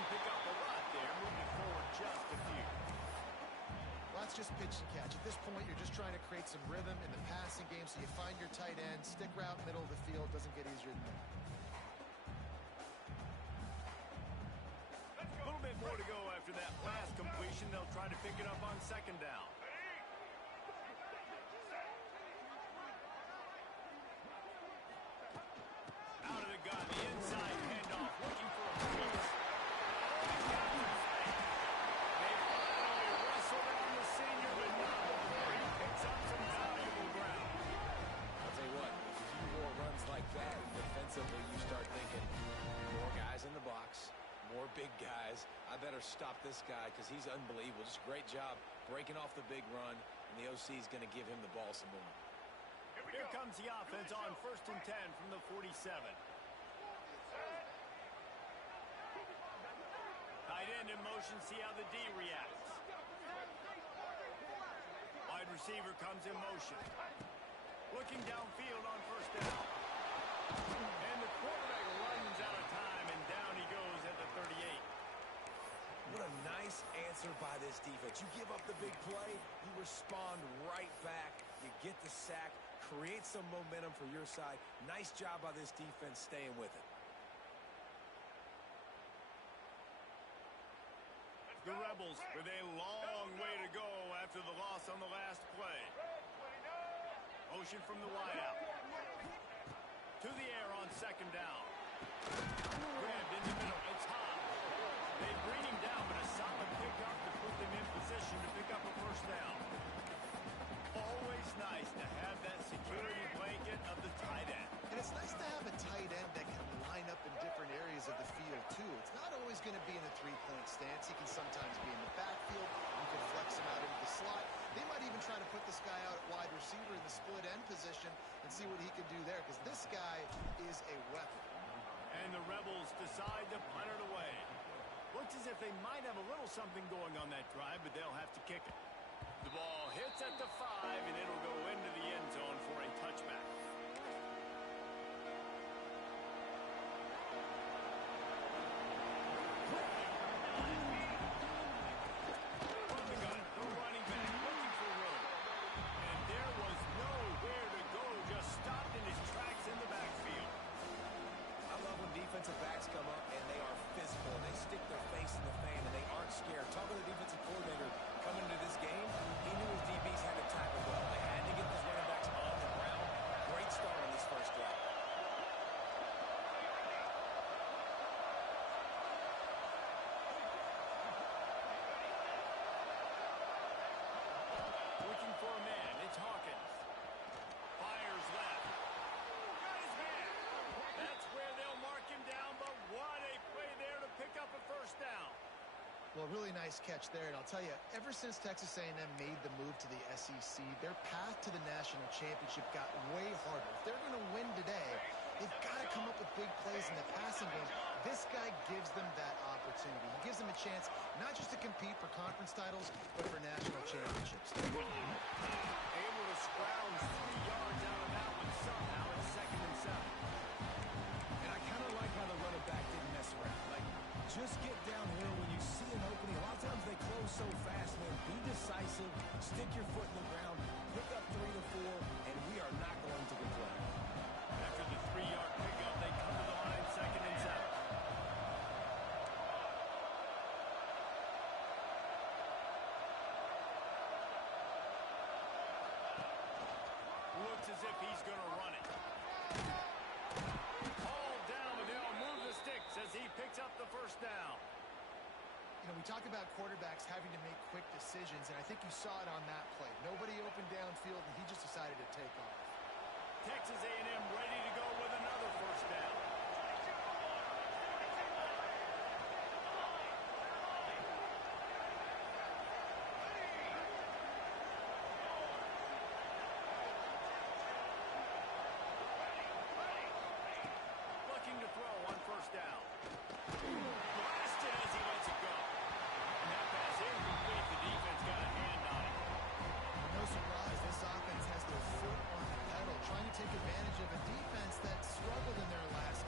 didn't pick up a lot there, moving forward just a few. Well, that's just pitch and catch. At this point, you're just trying to create some rhythm in the passing game, so you find your tight end, stick route, middle of the field. Doesn't get easier than that. A little bit more to go after that last completion. They'll try to pick it up on second down. Out of the gun, the inside handoff, looking for a piece. They finally wrestle down the senior, but not before he picks up some valuable ground. I'll tell you what, a few more runs like that, defensively you start thinking, more guys in the box, more big guys. I better stop this guy because he's unbelievable. Just a great job breaking off the big run, and the OC is going to give him the ball some more. Here comes the offense on 1st and 10 from the 47. Tight end in motion, see how the D reacts. Wide receiver comes in motion. Looking downfield on 1st down. And the quarterback runs out of time, and down he goes at the 38. What a nice answer by this defense. You give up the big play, you respond right back, you get the sack, create some momentum for your side. Nice job by this defense staying with it. The Rebels with a long way to go after the loss on the last play. Motion from the wideout. To the air on 2nd down. Grabbed in the middle. It's hot. They bring him down, but a solid pickup to put them in position to pick up a 1st down. Always nice to have that security blanket of the tight end. And it's nice to have a tight end that can line up in different areas of the field, too. It's not always going to be in a three-point stance. He can sometimes be in the backfield. You can flex him out into the slot. They might even try to put this guy out at wide receiver in the split end position and see what he can do there, because this guy is a weapon. And the Rebels decide to punt it away. Looks as if they might have a little something going on that drive, but they'll have to kick it. The ball hits at the 5, and it'll go into the end zone for a touchback. From the gun, the running back looking for room. And there was nowhere to go, just stopped in his tracks in the backfield. I love when defensive backs come up and they are physical. They stick their face in the fan and they aren't scared. Talking to the defensive coordinator coming into this game, he knew his DBs had to tackle well. They had to get these running backs on the ground. Great start on this first drive. Looking for a man. It's Hawkins. Fires left. Got his man. That's where they'll mark him down, but what a play there to pick up a 1st down. Well, really nice catch there, and I'll tell you, ever since Texas A&M made the move to the SEC, their path to the national championship got way harder. If they're going to win today, they've got to come up with big plays in the passing game. This guy gives them that opportunity. He gives them a chance not just to compete for conference titles, but for national championships. Able to scrounge 3 yards out of that one somehow. It's 2nd and 7. And I kind of like how the running back didn't mess around. Like, just get downhill when you see an opening. A lot of times they close so fast, man. Be decisive, stick your foot in the ground, pick up 3 to 4, and we are not going to complain. After the 3-yard pickup, they come to the line, 2nd and 7. Looks as if he's going to run it. All down, but they'll move the sticks as he picks up the 1st down. You know, we talk about quarterbacks having to make quick decisions, and I think you saw it on that play. Nobody opened downfield, and he just decided to take off. Texas A&M ready to go with another 1st down. Looking to throw on 1st down. Blasted as he lets it go. And that pass incomplete. The defense got a hand on it. No surprise, this offense has their foot on the pedal, trying to take advantage of a defense that struggled in their last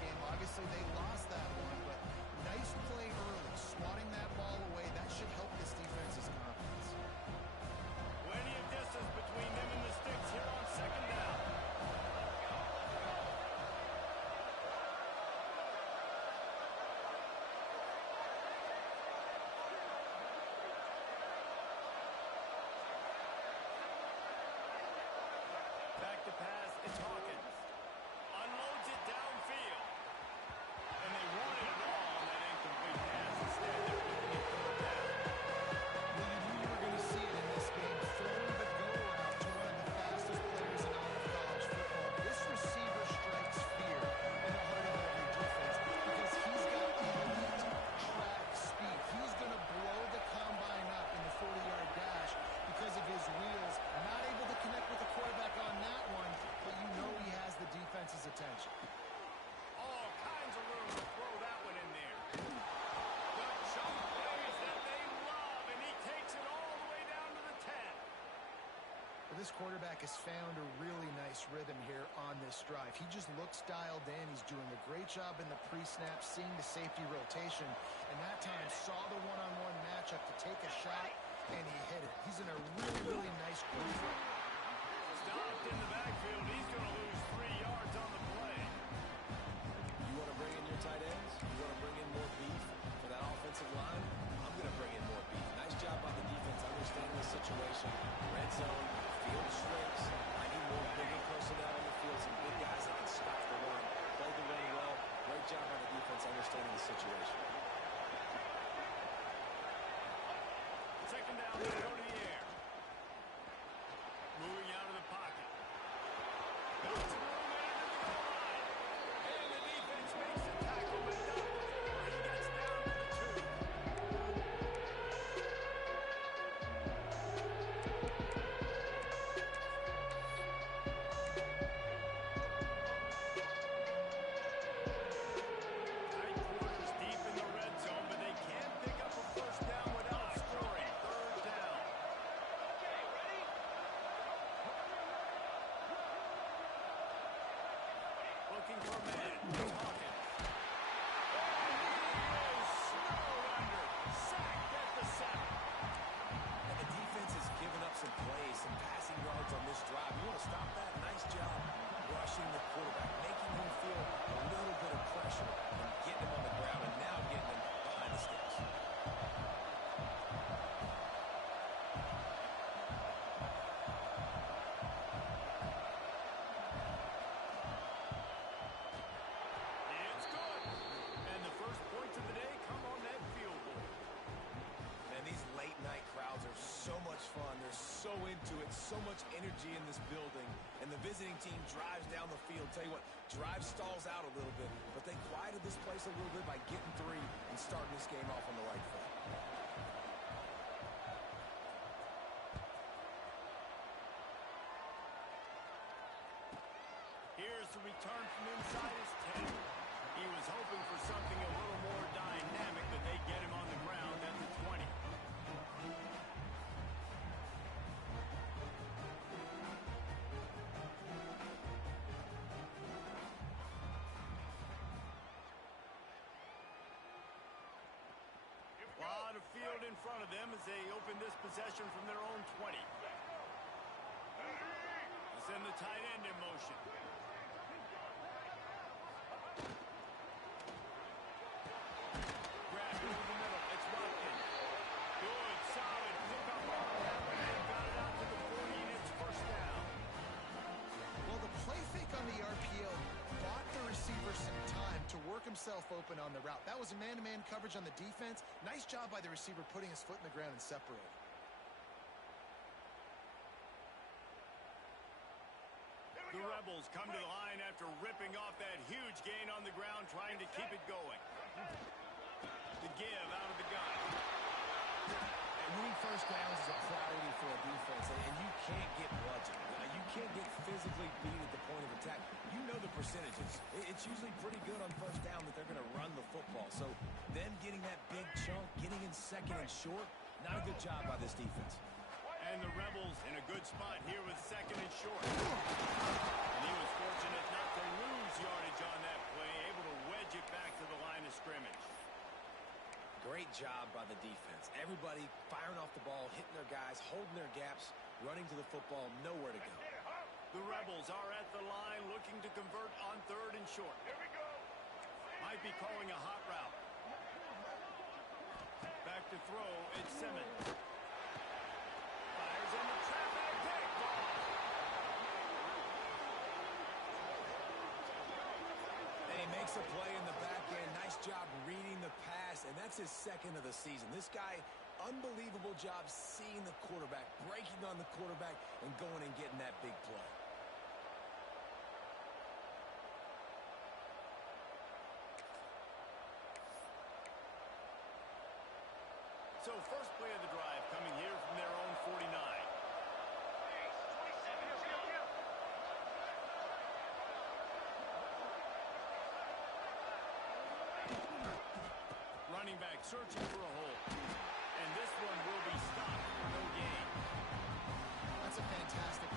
this quarterback has found a really nice rhythm here on this drive. He just looks dialed in. He's doing a great job in the pre-snap, seeing the safety rotation, and that time saw the one-on-one matchup to take a shot, and he hit it. He's in a really, really nice groove. Stopped in the backfield. He's going to lose 3 yards on the play. You want to bring in your tight ends? You want to bring in more beef for that offensive line? I'm going to bring in more beef. Nice job by the defense understanding the situation. Red zone, field stretch. I need more bigger personnel on the field, some big guys that can stop the run. Play the run well. Great job by the defense understanding the situation. Second down, they go to the air. Moving out of the pocket. Got some room there to the goal line. And the defense makes the tackle, but not before he gets down to the 2. Tight quarters deep in the red zone, but they can't pick up a first down without scoring. Third down. Looking for man. Hawkins. He is snowed under. Sacked at the 7. And the defense has given up some plays, some passing yards on this drive. You want to stop that? Nice job rushing the quarterback, making him feel a little bit of pressure and getting him on the ground and now getting him behind the sticks. It's good. And the first points of the day come on that field goal. Man, these late night crowds are so much fun. They're so into it, so much energy in this building. And the visiting team drives down the field. Tell you what, drive stalls out a little bit, but they quieted this place a little bit by getting 3 and starting this game off on the right foot. Here's the return from inside his 10. He was hoping for something a little more dynamic, but they get him on the ground at the 20. A lot of field in front of them as they open this possession from their own 20. They send the tight end in motion. Grab over the middle. It's Watkins. Good, solid pickup on that one. They got it out to the 40, and it's first down. Well, the play fake on the RPO bought the receiver some time to work himself open on the route. That was a man-to-man coverage on the defense. Nice job by the receiver putting his foot in the ground and separating. The Rebels come to the line after ripping off that huge gain on the ground, trying to keep it going. The give out of the gun. Winning first downs is a priority for a defense, and you can't get bludgeoned. You can't get physically beat at the point of attack. You know the percentages. It's usually pretty good on first down that they're going to run the football. So them getting that big chunk, getting in second and short, not a good job by this defense. And the Rebels in a good spot here with second and short. And he was fortunate not to lose yardage on that play, able to wedge it back to the line of scrimmage. Great job by the defense. Everybody firing off the ball, hitting their guys, holding their gaps, running to the football, nowhere to go. The Rebels are at the line looking to convert on third and short. Might be calling a hot route. Back to throw, it's Simmons. Fires in the traffic, pick ball. And he makes a play in the back end. Nice job reading the pass, and that's his second of the season. This guy, unbelievable job seeing the quarterback, breaking on the quarterback, and going and getting that big play. So first play of the drive coming here from their own 49. Running back searching for a hole. And this one will be stopped for no gain. That's a fantastic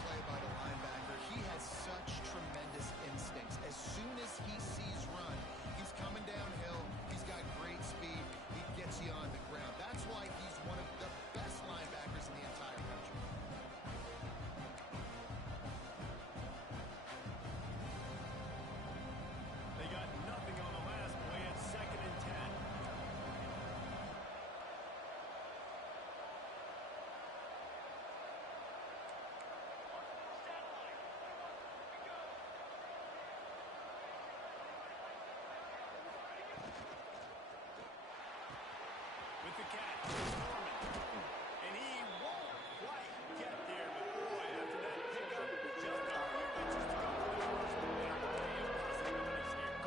the catch. It's Norman. And he won't quite get there, but boy, after that pickup, just a few inches to go for the first. And a play of possibilities here.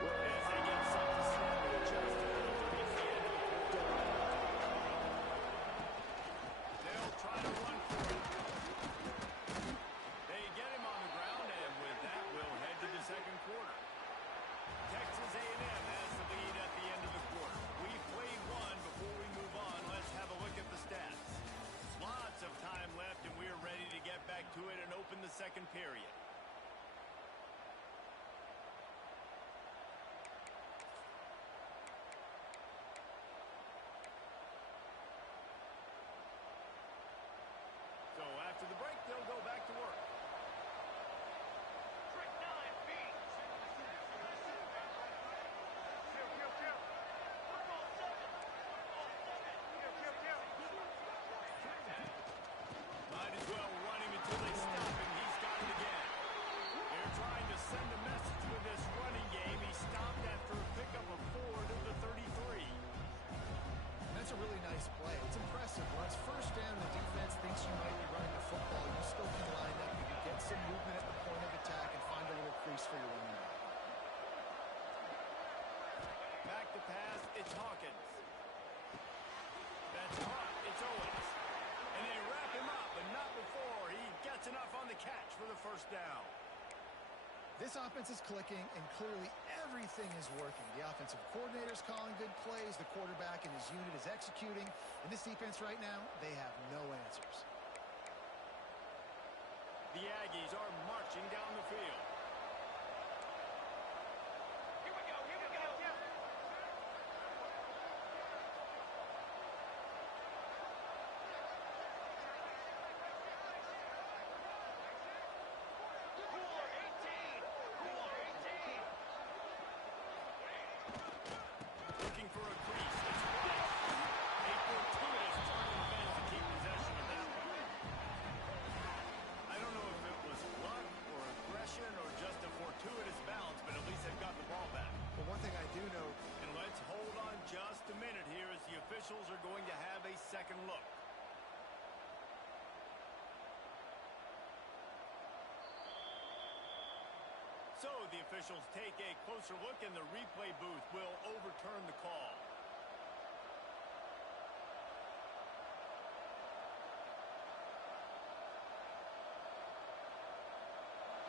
As they get set to snap it just a little towards the end of the quarter. They'll try to run for it. They get him on the ground, and with that, we'll head to the second quarter. Texas A&M has the lead at the end of the quarter. We've played one. Before we move on, let's have a look at the stats. Lots of time left, and we're ready to get back to it and open the second period. So after the break, they'll go back to work. Might as well run him until they stop him. He's got it again. They're trying to send a message with this running game. He stopped after a pickup of 4 to the 33. That's a really nice play. It's impressive. When it's first down, the defense thinks you might be running the football. You still can line up. You can get some movement at the point of attack and find a little crease for your running back. Back to pass, it's Hawkins. That's caught, it's Owens. And they wrap him up, but not before he gets enough on the catch for the first down. This offense is clicking, and clearly everything is working. The offensive coordinator's calling good plays. The quarterback and his unit is executing. And this defense right now, they have no answers. The Aggies are marching down the field. Here we go, here we go. Looking for a crease. It's right. A fortuitous turn of events to keep possession of that one. I don't know if it was luck or aggression or just a fortuitous bounce, but at least they've got the ball back. But one thing I do know, And let's hold on just a minute here as the officials are going to have a second look. So the officials take a closer look, and the replay booth will overturn the call.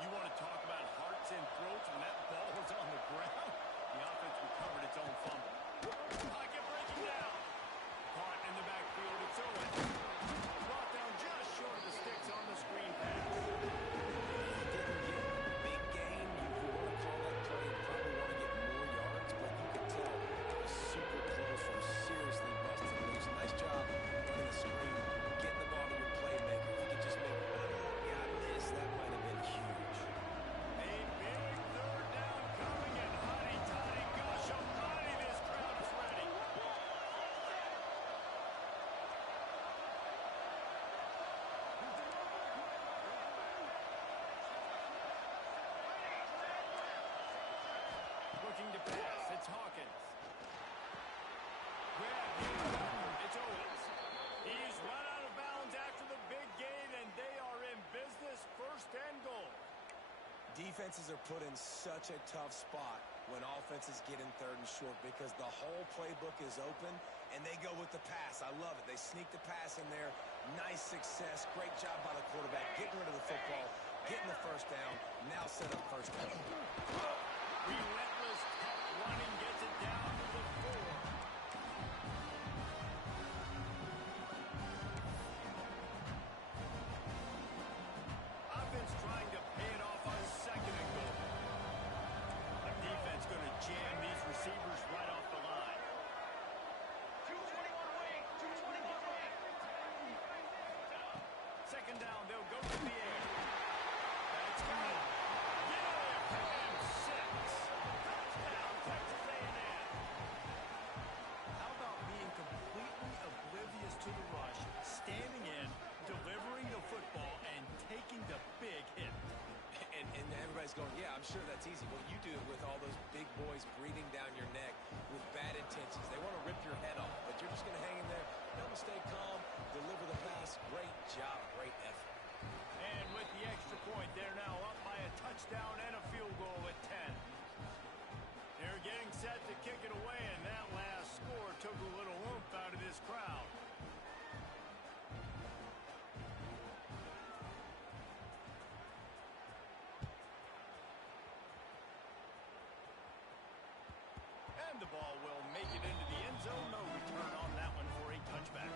You want to talk about hearts and throats when that ball was on the ground? The offense recovered its own fumble. Pocket breaking down. Caught in the backfield, it's Owens. Brought down just short of the sticks on the screen pass. Didn't get a big gain. You want to call that play. You probably want to get more yards, but you could tell it was super close from seriously busting loose. Nice job running the screen, getting the ball to your playmaker. If you could just make this, that might have been huge. A big third down coming, and hotty toddy, gosh almighty, this crowd is ready. Looking to pass, it's Hawkins. Grab here, it's Owens. He's run out of bounds after the big gain, and they are in business, first and goal. Defenses are put in such a tough spot when offenses get in third and short because the whole playbook is open and they go with the pass. I love it. They sneak the pass in there. Nice success. Great job by the quarterback getting rid of the football, getting the first down. Now set up first down. Relentless, tough running gets it down to the 4. Offense trying to pay it off on second and goal. A defense going to jam these receivers right off the line. 221 away, 221 away. Second down, they'll go to the air. That's good. Give him 6. Touchdown, Texas A&M. How about being completely oblivious to the rush, standing in, delivering the football, and taking the big hit? And everybody's going, yeah, I'm sure that's easy. Well, you do boys breathing down your neck with bad intentions. They want to rip your head off, but you're just going to hang in there. Help them stay calm, deliver the pass. Great job, great effort. And with the extra point, they're now up by a touchdown and a field goal at 10. They're getting set to kick it away, and that last score took a little oomph out of this crowd. And the ball will make it into the end zone. No return on that one for a touchback.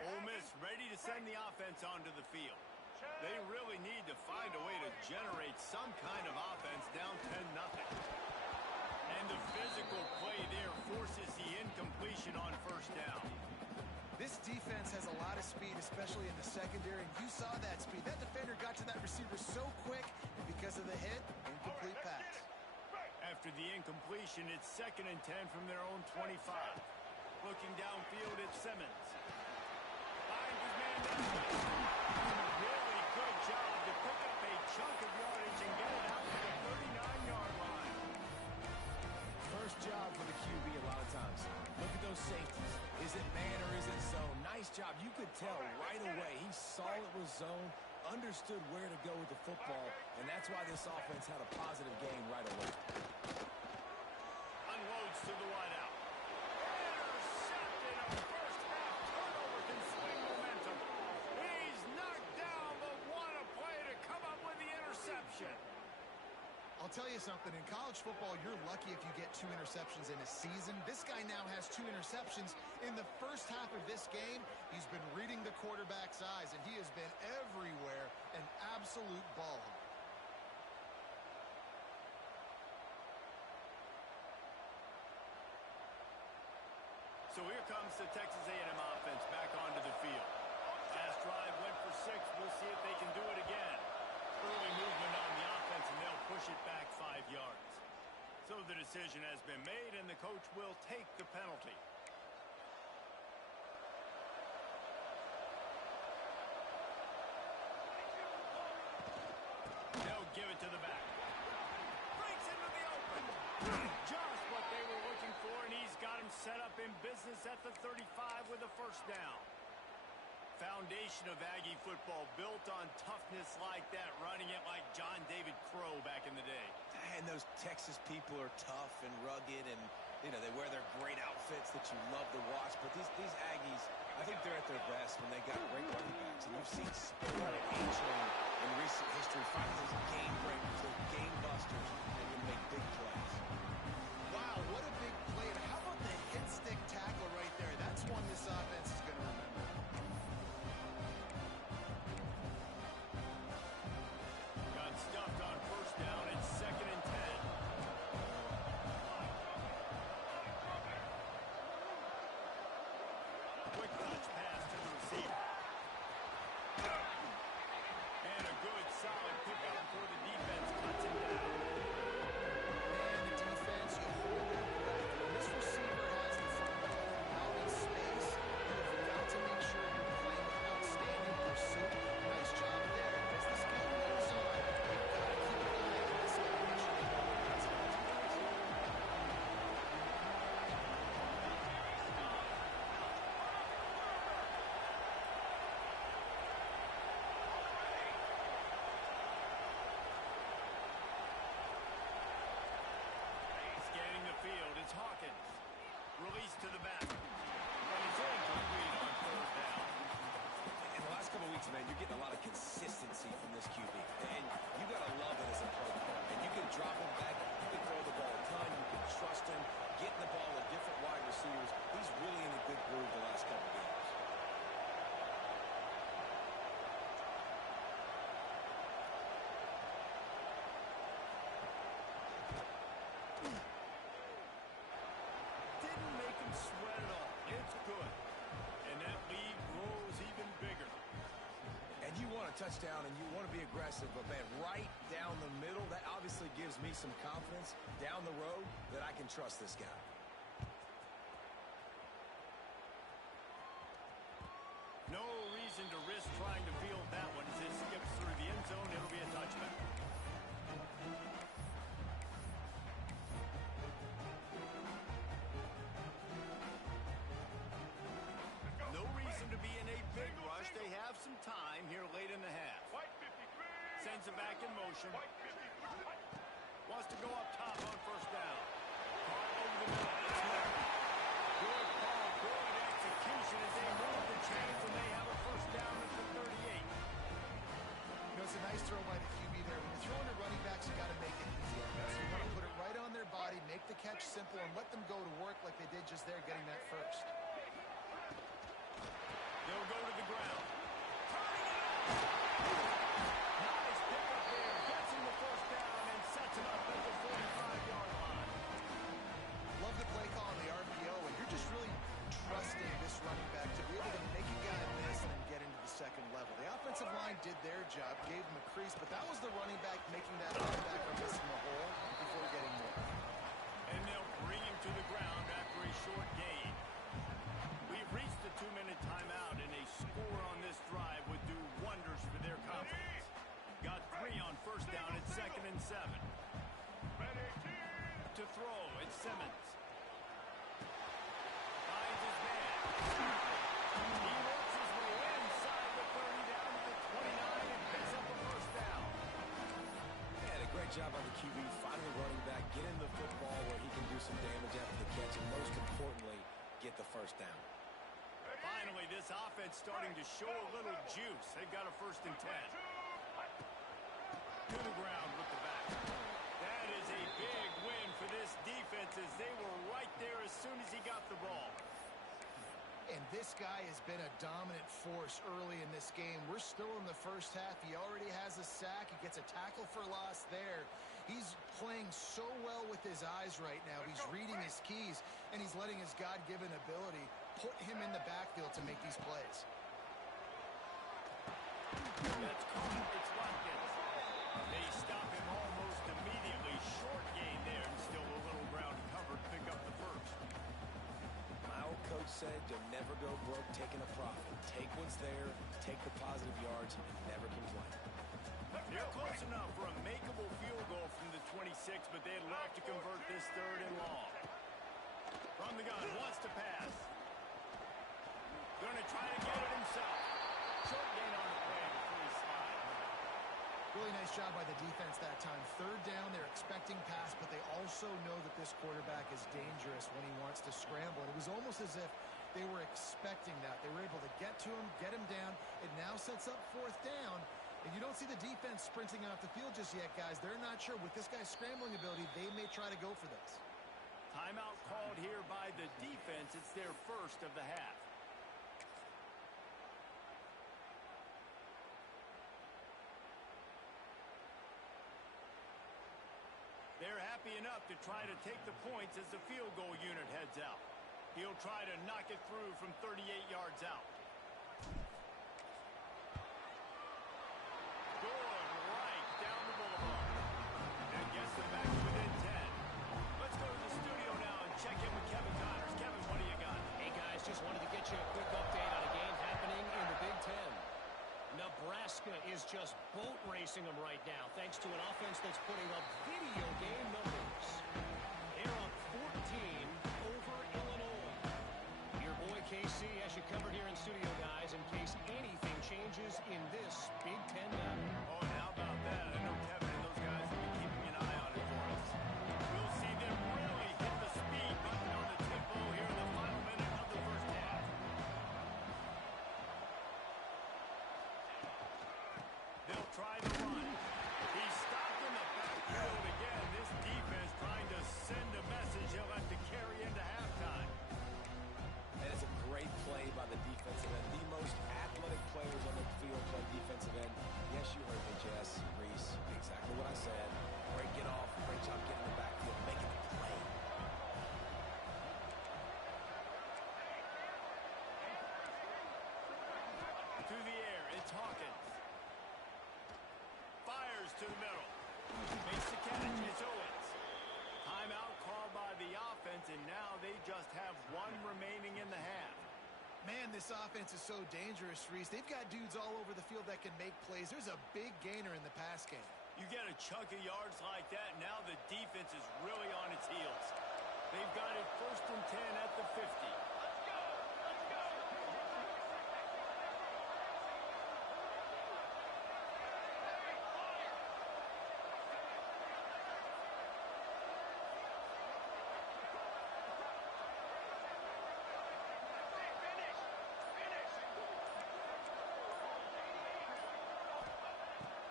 Ole Miss ready to send the offense onto the field. They really need to find a way to generate some kind of offense down 10-0. And the physical play there forces the incompletion on first down. This defense has a lot of speed, especially in the secondary, and you saw that speed. That defender got to that receiver so quick, and because of the hit, incomplete pass. After the incompletion, it's 2nd and 10 from their own 25. Looking downfield at Simmons. Finds his man down. Really good job to pick up a chunk of yardage and get it out to the 39-yard line. First job for the QB a lot of times. Look at those safeties. Is it man or is it zone? Nice job. You could tell right away. He saw it was zone, understood where to go with the football, and that's why this offense had a positive game right away. Unloads to the wideout. Intercepted. A first half turnover can swing momentum. He's knocked down, but what a play to come up with the interception. I'll tell you something, in college football, you're lucky if you get 2 interceptions in a season. This guy now has 2 interceptions in the first half of this game. He's been reading the quarterback's eyes, and he has been everywhere, an absolute ball hawk. So here comes the Texas A&M offense back onto the field. Last drive went for 6. We'll see if they can do it again. Early movement on the offense, and they'll push it back 5 yards. So the decision has been made, and the coach will take the penalty. They'll give it to the back. Breaks into the open. Just what they were looking for, and he's got him set up in business at the 35 with a first down. Foundation of Aggie football built on toughness like that, running it like John David Crow back in the day. And those Texas people are tough and rugged, and they wear their great outfits that you love to watch. But these Aggies, I think they're at their best when they got great running backs. And you've seen Spiller and A-Chain in recent history find those game breakers, those game busters, and can make big plays. Wow, what a big play. And how about the hit stick tackle right there? That's one this offense is going to remember. Got stuffed on first down. It's 2nd and 10. Quick touch pass to the receiver. And a good solid pickup before the defense cuts him down. And the defense, you hold your breath. When this receiver has the front out in space, you've got to make sure you're playing with outstanding pursuit. Nice job there. As this game goes on, you've got to keep an eye on this guy. Make sure they know what's Scanning the field, it's Hawkins. Release to the back. And it's incomplete on 3rd down. In the last couple of weeks, man, you're getting a lot of consistency from this QB. And you got to love it as a player. And you can drop him back. You can throw the ball a ton. You can trust him. Getting the ball to different wide receivers. He's really in a good groove the last couple of games. Didn't make him sweat at all. It's good. And that lead grows even bigger. And you want a touchdown and you want to be aggressive, but man, right down the middle, that obviously gives me some confidence down the road that I can trust this guy. No reason to risk trying to field that one as it skips through the end zone. It'll be a touchback. No reason to be in a big rush. They have some time here late in the half. Sends it back in motion. Wants to go up top on first down. Caught over the middle. It's left. Good call. Good execution as they move the chains and they have a first down at the 38. You know, it's a nice throw by the QB there. When you're throwing to running backs, you got to make it easy. So you want to put it right on their body, make the catch simple, and let them go to work like they did just there, getting that first. They'll go to the ground. Turning it up. Nice pickup there. Gets him the first down and sets him up at the 45-yard line. Love the play call on the RPO, and you're just really trusting this running back to be able to make a guy miss and then get into the second level. The offensive line did their job, gave him a crease, but that was the running back making that linebacker miss in the hole before getting more. And they'll bring him to the ground after a short gain. We've reached the 2-minute timeout, and a score on this drive would do wonders for their confidence. Got 3 on first down at 2nd and 7. To throw, it's Simmons. Finds his man. He works his way inside the 30 down to the 29 and picks up a first down. Yeah, a great job by the QB finding the running back, getting the football where he can do some damage after the catch, and most importantly, get the first down. Finally, this offense starting to show a little juice. They've got a 1st and 10. To the ground with the back. That is a big win for this defense as they were right there as soon as he got the ball. And this guy has been a dominant force early in this game. We're still in the first half. He already has a sack. He gets a tackle for loss there. He's playing so well with his eyes right now. He's reading his keys, and he's letting his God-given ability put him in the backfield to make these plays. That's caught. It's Watkins. They stop him almost immediately. Short gain there, and still a little ground covered. Pick up the first. My old coach said, "Don't never go broke taking a profit. Take what's there, take the positive yards, and never complain." They're close enough for a makeable field goal from the 26, but they'd love to convert this 3rd and long. From the gun, wants to pass. Going to try to get it himself. Short gain on the play before he slides. Really nice job by the defense that time. 3rd down, they're expecting pass, but they also know that this quarterback is dangerous when he wants to scramble. And it was almost as if they were expecting that. They were able to get to him, get him down. It now sets up 4th down. And you don't see the defense sprinting off the field just yet, guys. They're not sure. With this guy's scrambling ability, they may try to go for this. Timeout called here by the defense. It's their 1st of the half. They're happy enough to try to take the points as the field goal unit heads out. He'll try to knock it through from 38 yards out. Good right down the boulevard. And gets them back to within 10. Let's go to the studio now and check in with Kevin Connors. Kevin, what do you got? Hey, guys, just wanted to get you a quick update on a game happening in the Big Ten. Nebraska is just boat racing them right now, thanks to an offense that's putting up video game numbers. They're up 14 over Illinois. Your boy KC has you covered here in studio, guys, in case anything changes in this Big Ten battle. Oh, and how about that? I know Kevin and those guys will be keeping an eye on it for us. We'll see them really hit the speed button on the tempo here in the final minute of the first half. They'll try the run. He stopped in the backfield again. This defense trying to send a message he'll have to carry into halftime. That is a great play by the defensive end. The most athletic players on the field play defensive end. Yes, you heard me, Jess, Reese. Exactly what I said. Great get off. Great job getting in the backfield, making the play. To the air, it's Hawkins. Man, this offense is so dangerous, Reese. They've got dudes all over the field that can make plays. There's a big gainer in the pass game. You get a chunk of yards like that, now the defense is really on its heels. They've got it 1st and 10 at the 50.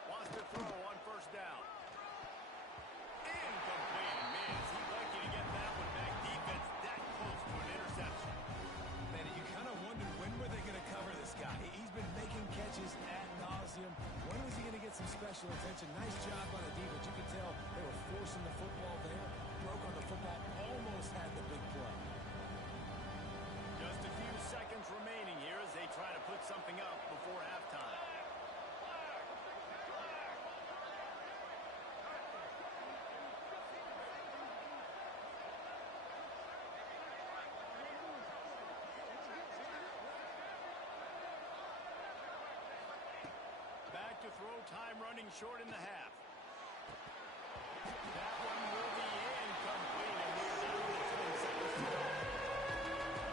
Wants to throw on 1st down. Incomplete. Man, is he lucky to get that one back. Defense that close to an interception. Man, you kind of wondered when were they going to cover this guy. He's been making catches ad nauseum. When was he going to get some special attention? Nice job on the defense. You could tell they were forcing the football there. Broke on the football. Almost had the big play. Just a few seconds remaining here as they try to put something up before halftime. Back to throw, time running short in the half. That one will be incomplete, and we're down to 10 seconds to go.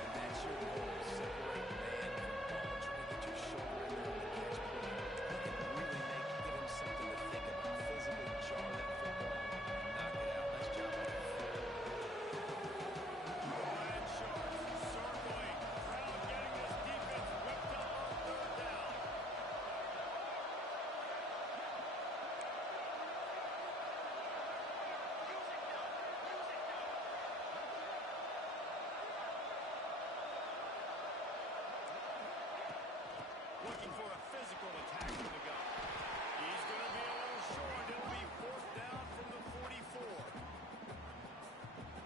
And that's your goal. Separate man from ball. Try to get your shoulder in there on the catch point. That can really give him something to think about. Physically jar that football. Knock it out. Nice job on that. Red Sharks circling. Crowd getting this defense whipped up on 3rd down. Looking for a physical attack from the guy. He's going to be a little short. It'll be 4th down from the 44.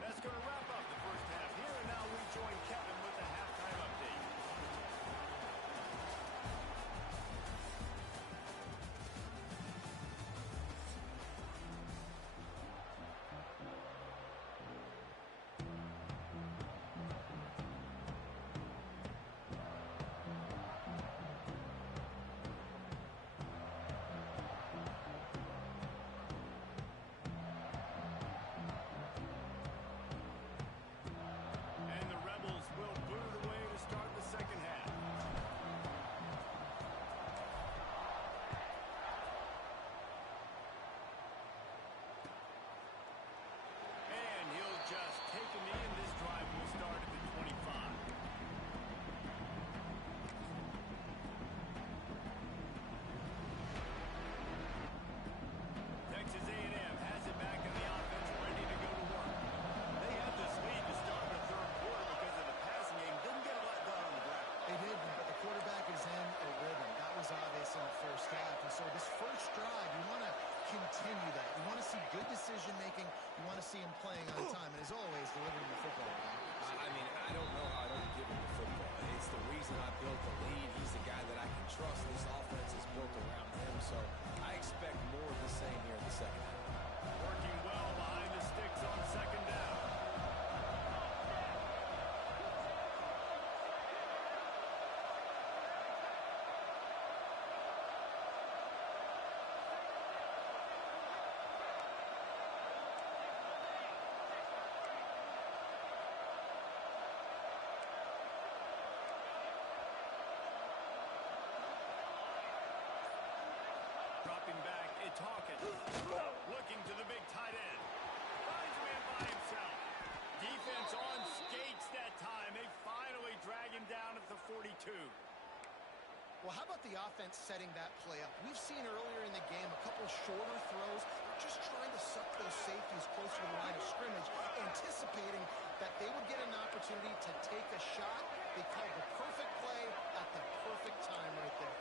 That's going to wrap up the 1st half here, and now we join Kevin with the halftime update. And the Rebels will boot it away to start the 2nd half. And he'll just take a knee, and this drive will start at the 25. Texas A&M has it back in the offense, ready to go to work. They had this lead to start the 3rd quarter because of the passing game. Didn't get a lot done on the ground. They didn't, but the quarterback is in a rhythm. That was obvious in the 1st half. And so this 1st drive, you want to continue that. You want to see good decision-making. You want to see him playing on time. And as always, delivering the football. I mean, I don't know how I don't give him the football. It's the reason I built the lead. He's the guy that I can trust. This offense is built around him. So I expect more of the same here in the 2nd half. Working well behind the sticks on 2nd down. Dropping back, Ncaa. Looking to the big tight end. Finds a man by himself. Defense on skates that time. They finally drag him down at the 42. Well, how about the offense setting that play up? We've seen earlier in the game a couple shorter throws. They're just trying to suck those safeties closer to the line of scrimmage, anticipating that they would get an opportunity to take a shot. They called the perfect play at the perfect time right there.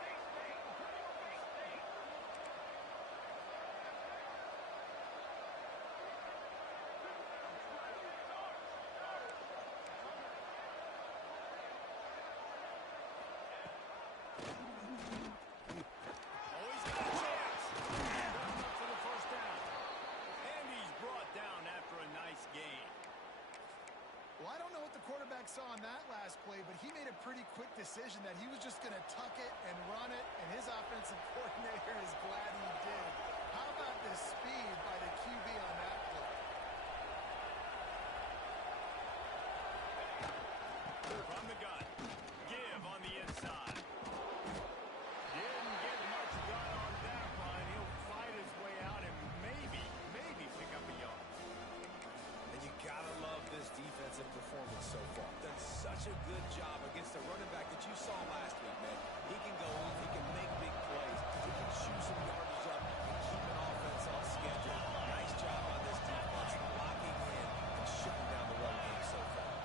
saw on that last play, but he made a pretty quick decision that he was just going to tuck it and run it, and his offensive coordinator is glad he did. How about the speed by the QB on that play? From the gun, give on the inside. Didn't get much done on that run. He'll fight his way out and maybe pick up a yard. And you gotta love this defensive performance so far. Done such a good job against the running back that you saw last week, man. He can go off, he can make big plays, he can shoot some yardage up and keep an offense on schedule. Nice job on this defense locking in and shutting down the run game so far.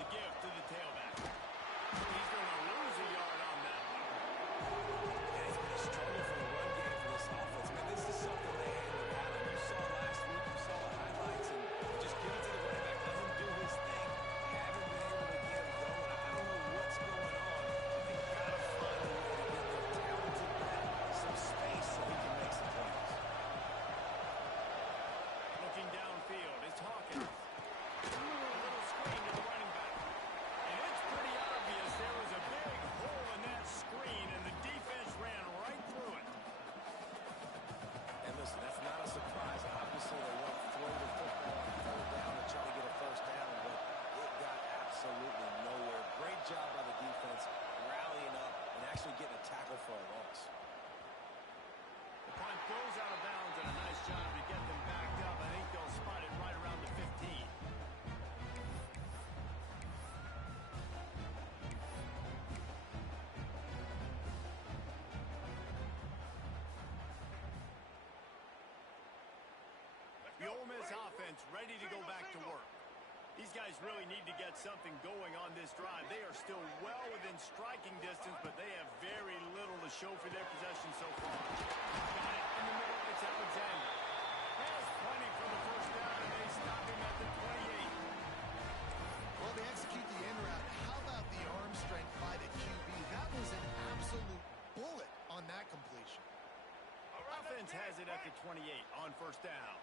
The give to the tailback. He's going to lose a yard on that one. And it's been a struggle for the run game for this offense. Man, this is something they handle out. You saw last week, you saw the highlights, and just give it to the running back. Let him do his thing. Haven't been able to get him going. I don't know what's going on, but they got to find a way to get their talented back some space so he can make some plays. Looking downfield, it's Hawkins. A little screen to the running back. And it's pretty obvious there was a big hole in that screen, and the defense ran right through it. And listen, that's not a surprise. Obviously, they want to throw the football on third down and try to get a first down, but it got absolutely nowhere. Great job by the defense, rallying up and actually getting a tackle for a loss. The punt goes out of bounds, and a nice job to get them backed up. I think they'll spot it right around the 15. The Ole Miss offense ready to go back to work. These guys really need to get something going on this drive. They are still well within striking distance, but they have very little to show for their possession so far. Got it in the middle. It's Alexander. Has plenty for the first down, and they stop him at the 28. Well, they execute the in route. How about the arm strength by the QB? That was an absolute bullet on that completion. Offense has it at the 28 on first down.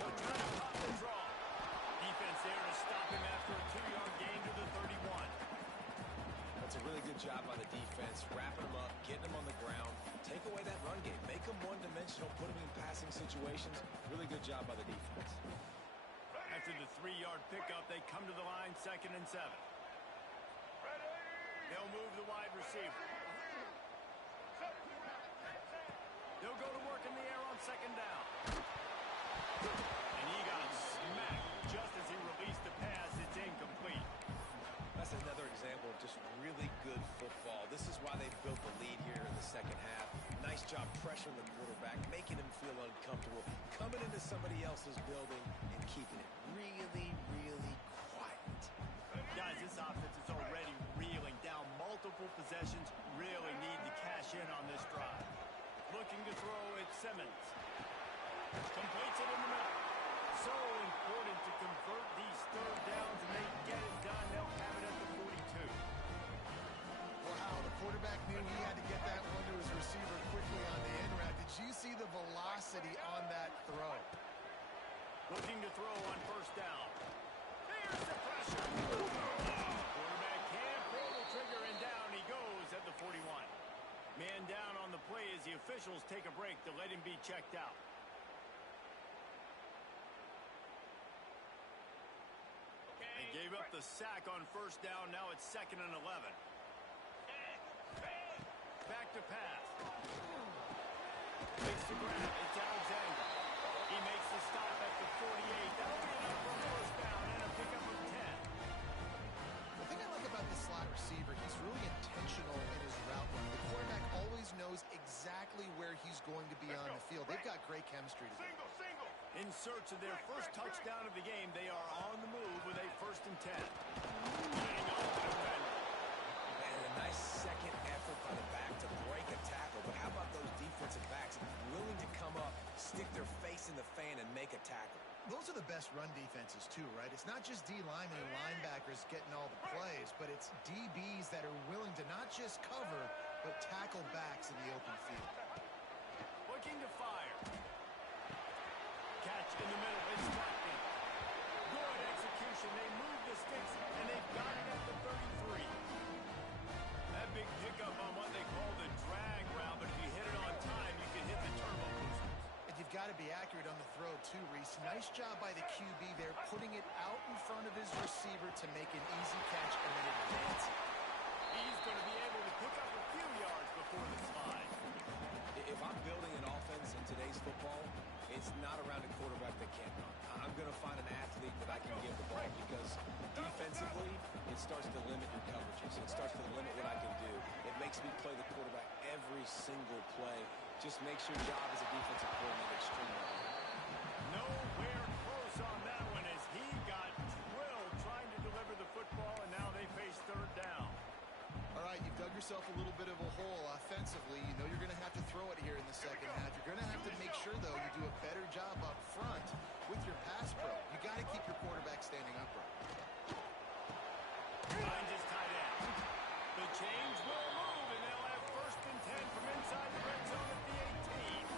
They'll try to pop the draw. Defense there to stop him after a 2-yard gain to the 31. That's a really good job by the defense, wrapping them up, getting them on the ground, take away that run game, make them one-dimensional, put them in passing situations. Really good job by the defense. After the 3-yard pickup, they come to the line, 2nd and 7. They'll move the wide receiver. They'll go to work in the air on 2nd down. And he got smacked just as he released the pass. It's incomplete. That's another example of just really good football. This is why they've built the lead here in the second half. Nice job pressuring the quarterback, making him feel uncomfortable, coming into somebody else's building and keeping it really, really quiet. Guys, this offense is already reeling down multiple possessions. Really need to cash in on this drive. Looking to throw at Simmons. Completes it in the middle. So important to convert these third downs, and they get it done. They'll have it at the 42. Wow, the quarterback knew he had to get that one to his receiver quickly on the in route. Did you see the velocity on that throw? Looking to throw on first down. There's the pressure. Quarterback can't pull the trigger, and down he goes at the 41. Man down on the play as the officials take a break to let him be checked out. They gave up the sack on first down. Now it's 2nd and 11. Back to pass. Makes the grab. It's Alexander. He makes the stop at the 48. That'll be enough for first down and a pickup of 10. The thing I like about the slot receiver, he's really intentional in his route run. The quarterback always knows exactly where he's going to be on the field. They've got great chemistry together. In search of their first touchdown of the game, they are on the move with a 1st and 10. Getting off the defender. And a nice second effort by the back to break a tackle. But how about those defensive backs willing to come up, stick their face in the fan, and make a tackle? Those are the best run defenses, too, right? It's not just D linemen and linebackers getting all the plays, but it's DBs that are willing to not just cover, but tackle backs in the open field. Looking to fire. catch in the middle. It's struck him. Good execution. They move the sticks, and they've got it at the 33. That big pickup on what they call the drag route, but if you hit it on time, you can hit the turbo boosters. And you've got to be accurate on the throw, too, Reese. Nice job by the QB there, putting it out in front of his receiver to make an easy catch and then advance it. He's going to be able to pick up a few yards before the slide. If I'm building an offense in today's football, it's not around a quarterback that can't run. I'm going to find an athlete that I can give the ball because defensively, it starts to limit your coverages. It starts to limit what I can do. It makes me play the quarterback every single play. Just makes your job as a defensive coordinator extremely hard. Nowhere close on that one as he got drilled trying to deliver the football, and now they face third down. All right, you've dug yourself a little bit of a hole offensively. You know you're going to have to throw it here in the second half. You're going to have to make sure, though, you do a better job up front with your pass pro. You got to keep your quarterback standing upright. Finds his tight end. The change will move, and they'll have first and 10 from inside the red zone at the 18.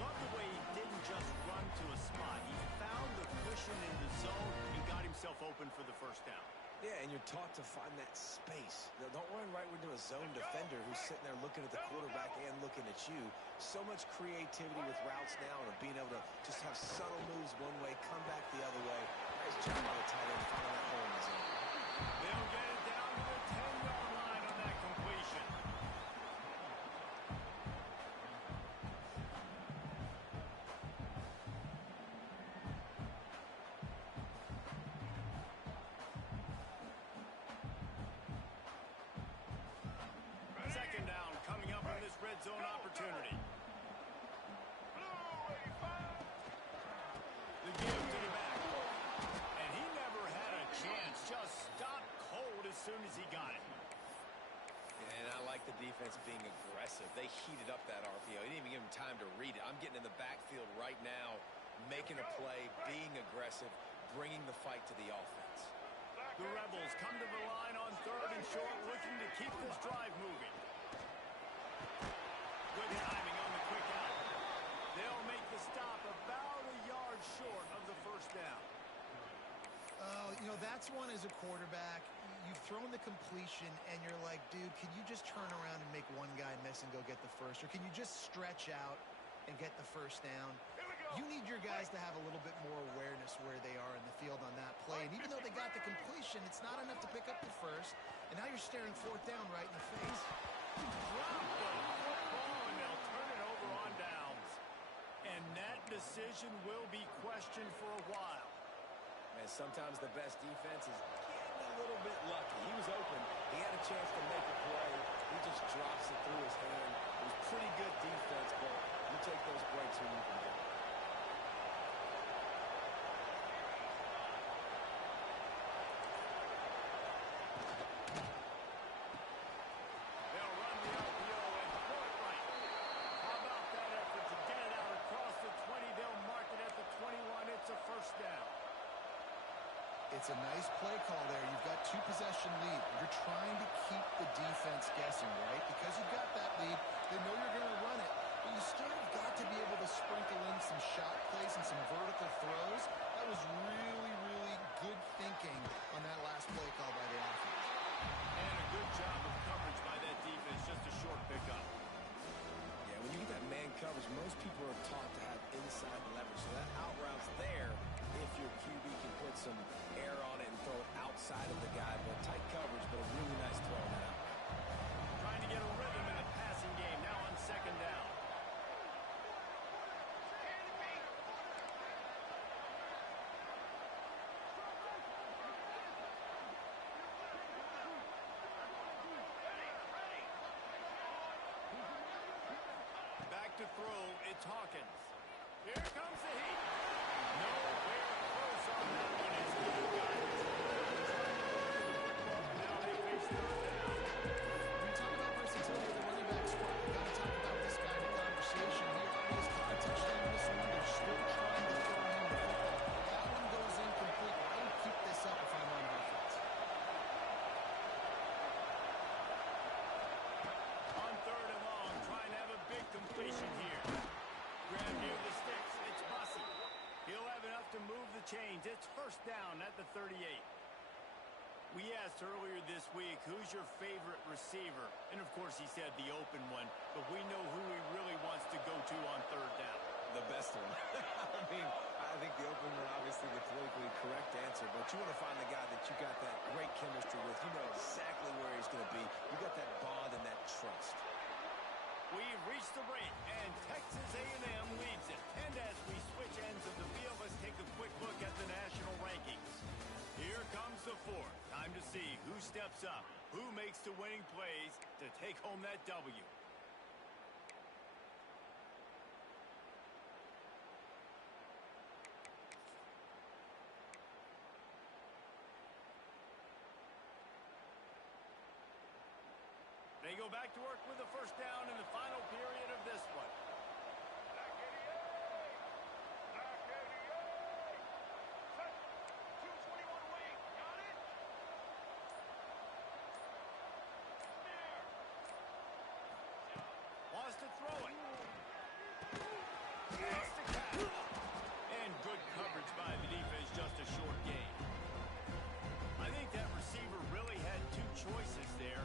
Love the way he didn't just run to a spot. He found the cushion in the zone and got himself open for the first down. Yeah, and you're taught to find that space. Now, don't run right into a zone defender who's sitting there looking at the quarterback and looking at you. So much creativity with routes now and being able to just have subtle moves one way, come back the other way. Nice job by the tight end finding that hole in the zone. They'll get it down to the 10-yard line on that completion. Second down coming up on this red zone opportunity. The give to the back. And he never had a chance. Just stopped cold as soon as he got it. And I like the defense being aggressive. They heated up that RPO. He didn't even give him time to read it. I'm getting in the backfield right now, making a play, being aggressive, bringing the fight to the offense. The Rebels come to the line on third and short, looking to keep this drive moving. Good timing on the quick out. They'll make the stop about a yard short of the first down. Oh, you know, that's one as a quarterback. You've thrown the completion, and you're like, dude, can you just turn around and make one guy miss and go get the first? Or can you just stretch out and get the first down? You need your guys to have a little bit more awareness where they are in the field on that play. And even though they got the completion, it's not enough to pick up the first. And now you're staring fourth down right in the face. Drop the football, and they'll turn it over on downs. And that decision will be questioned for a while. And sometimes the best defense is getting a little bit lucky. He was open. He had a chance to make a play. He just drops it through his hand. It was pretty good defense, but you take those breaks when you can get it. They'll run the RPO and throw it right. How about that effort to get it out across the 20? They'll mark it at the 21. It's a first down. It's a nice play call there. You've got two-possession lead. You're trying to keep the defense guessing, right? Because you've got that lead, they know you're going to run it. But you still have got to be able to sprinkle in some shot plays and some vertical throws. That was really, really good thinking on that last play call by the offense. And a good job of coverage by that defense. Just a short pickup. Yeah, when you get that man coverage, most people are taught to have inside leverage. So that out route's there if your QB can put some air on it and throw it outside of the guy. But tight coverage, but a really nice throw on that out. Trying to get a rhythm in the passing game now on second down. Back to throw, it's Hawkins. Here comes the heat. Nowhere close on that one as he got it. Now they face third down. When you talk about versatility of the running back spot, you got to talk about this guy in the conversation. He already has caught a touchdown in this one. They're still trying to throw him the football. That one goes incomplete. I would keep this up if I'm on defense. On third and long, trying to have a big completion here. Grab near the sticks. It's Bussett. chains. It's first down at the 38. We asked earlier this week, who's your favorite receiver? And, of course, he said the open one. But we know who he really wants to go to on third down. The best one. I think the open one, obviously the politically correct answer, but you want to find the guy that you got that great chemistry with. You know exactly where he's going to be. You got that bond and that trust. We've reached the break, and Texas A&M leads it. And as we switch ends of the field, let's take a quick look at the national rankings. Here comes the fourth. Time to see who steps up, who makes the winning plays to take home that W. They go back to work with the first down in the final period of this one. Wants to throw it. It's the catch. And good coverage by the defense, just a short gain. I think that receiver really had two choices there.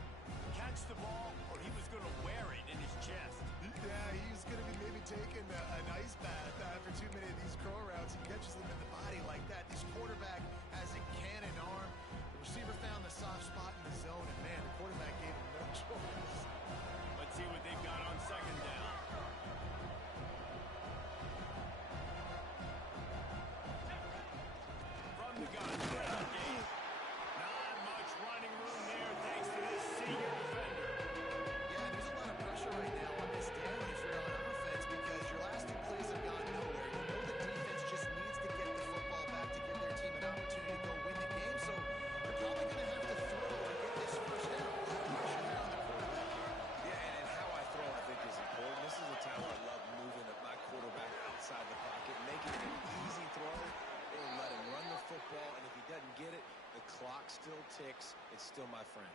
Catch the ball, or he was going to wear it in his chest. Yeah, he's going to be maybe taking an ice bath after too many of these curl routes. He catches them in the body like that. This quarterback has a cannon arm. The receiver found the soft spot in the zone, and, man, the quarterback gave him no choice. Let's see what they've got on second down. From the gun. Not much running room there thanks to this senior defender. Yeah, there's a lot of pressure right now on this down if you're on offense because your last two plays have gone nowhere. You know the defense just needs to get the football back to give their team an opportunity to go win the game, so they're probably going to have to throw to get this first down. A lot of pressure there on the quarterback here. Yeah, and how I throw, I think, is important. This is a time where I love moving my quarterback outside the pocket, making it an easy throw, or let him run the football, and if he doesn't get it, the clock still ticks. It's still my friend.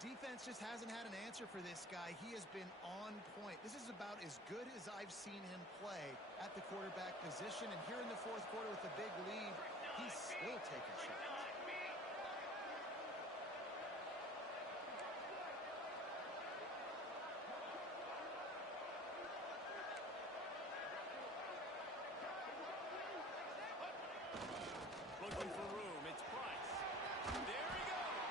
Defense just hasn't had an answer for this guy. He has been on point. This is about as good as I've seen him play at the quarterback position. And here in the fourth quarter with a big lead, he's still taking shots. Looking for room. It's Price. There he goes.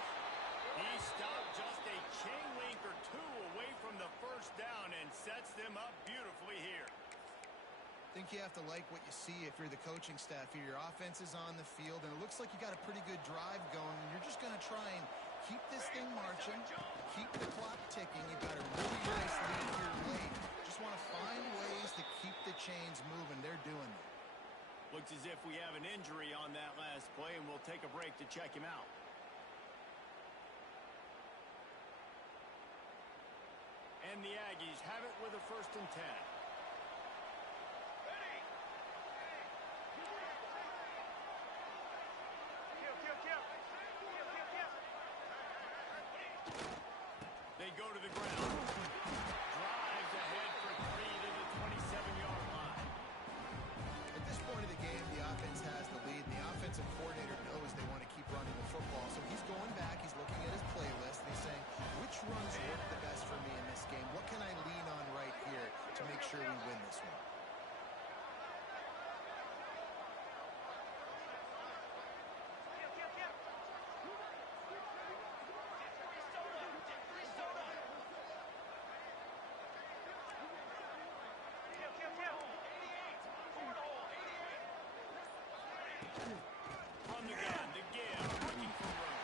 He stopped just a chain link or two away from the first down and sets them up beautifully here. I think you have to like what you see if you're the coaching staff here. Your offense is on the field, and it looks like you got a pretty good drive going, and you're just going to try and keep this thing marching, keep the clock ticking. You've got a really nice lead here late. Just want to find ways to keep the chains moving. They're doing that. Looks as if we have an injury on that last play, and we'll take a break to check him out. And the Aggies have it with a 1st and 10. They go to the ground. Drives ahead for 3 to the 27-yard line. At this point of the game, the offense has the lead. The offensive coordinator knows they want to keep running the football. So he's going back. He's looking at his playlist. And he's saying, which runs work the best for me in this game? What can I lean on right here to make sure we win this one? From the gun, the give, looking for room.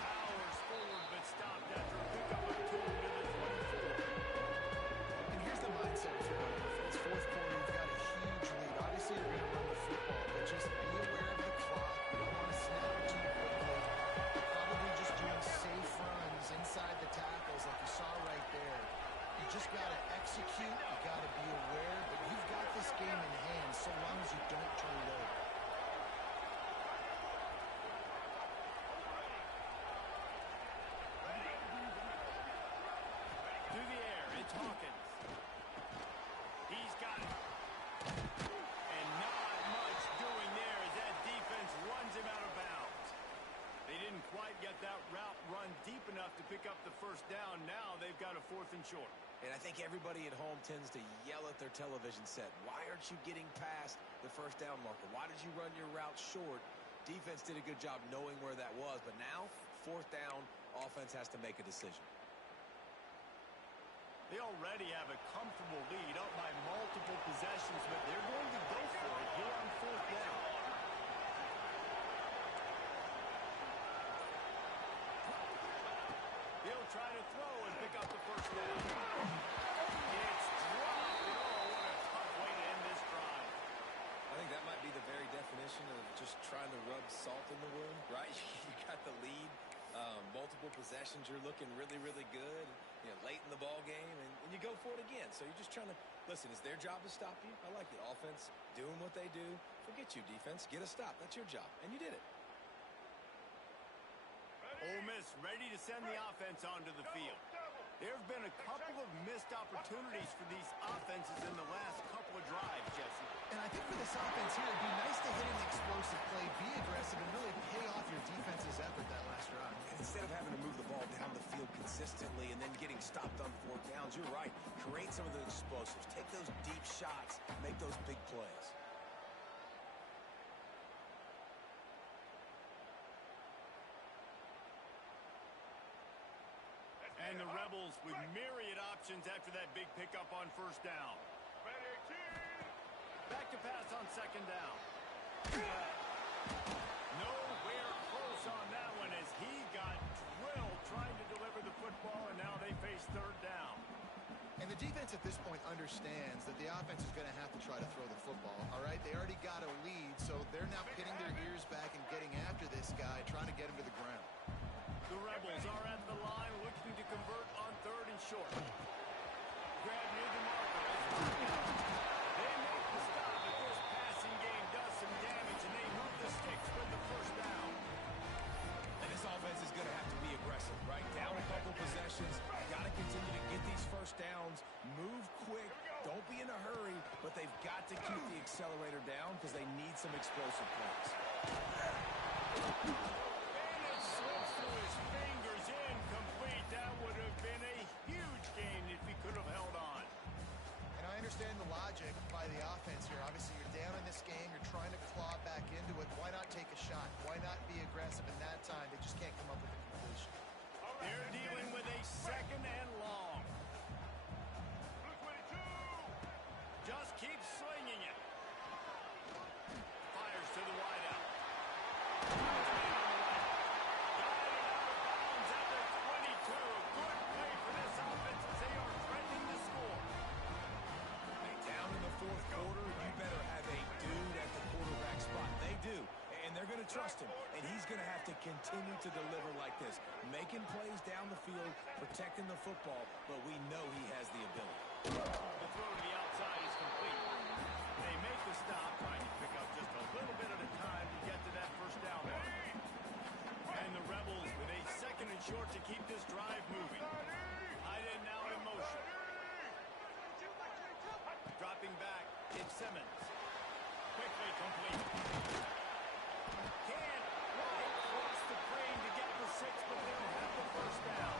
Powers forward, but stopped after a pickup of 2 to the 24. And here's the mindset if you're on offense. Fourth quarter, you've got a huge lead. Obviously, you're going to run the football, but just be aware of the clock. You don't want to snap it too quickly. Probably just doing safe runs inside the tackles like you saw right there. You just got to execute. You got to be aware, but you've got this game in hand so long as you don't turn it over. Through the air, it's Hawkins. He's got it. And not much doing there as that quite get that route run deep enough to pick up the first down. Now they've got a 4th and short. And I think everybody at home tends to yell at their television set. Why aren't you getting past the first down marker? Why did you run your route short? Defense did a good job knowing where that was, but now 4th down, offense has to make a decision. They already have a comfortable lead up by multiple possessions, but they're going to go for it here on 4th down. He'll try to throw and pick up the first down. It's dropped. Oh, what a tough way to end this drive. I think that might be the very definition of just trying to rub salt in the wound, right? You got the lead, multiple possessions, you're looking really, really good, late in the ball game, and you go for it again. So you're just trying to, listen, it's their job to stop you. I like the offense doing what they do. Forget you, defense. Get a stop. That's your job, and you did it. Ole Miss ready to send the offense onto the field. There have been a couple of missed opportunities for these offenses in the last couple of drives, Jesse. And I think for this offense here, it'd be nice to hit an explosive play, be aggressive, and really pay off your defense's effort that last drive. And instead of having to move the ball down the field consistently and then getting stopped on 4th downs, you're right. Create some of the explosives. Take those deep shots. Make those big plays. And the Rebels with myriad options after that big pickup on first down. Back to pass on second down. Nowhere close on that one as he got drilled trying to deliver the football, and now they face third down. And the defense at this point understands that the offense is going to have to try to throw the football, all right? They already got a lead, so they're now pinning their ears back and getting after this guy, trying to get him to the ground. The Rebels are at the line looking to convert on 3rd and short. Grab near the marker. They make the stop, but this passing game does some damage, and they move the sticks with the first down. And this offense is going to have to be aggressive, right? Down a couple possessions. Got to continue to get these first downs. Move quick. Don't be in a hurry, but they've got to keep the accelerator down because they need some explosive plays. Understand the logic by the offense here. Obviously, you're down in this game. You're trying to claw back into it. Why not take a shot? Why not be aggressive in that time? They just can't come up with a completion. They're dealing with a 2nd and long. Just keep slinging it. Fires to the wideout. Trust him, and he's going to have to continue to deliver like this, making plays down the field, protecting the football, but we know he has the ability. The throw to the outside is complete. They make the stop, trying to pick up just a little bit at a time to get to that first down mark. And the Rebels with a 2nd and short to keep this drive moving. Tight end now in motion. Dropping back, it's Simmons. Quickly complete. Can't quite cross the frame to get the 6, but they'll have the first down.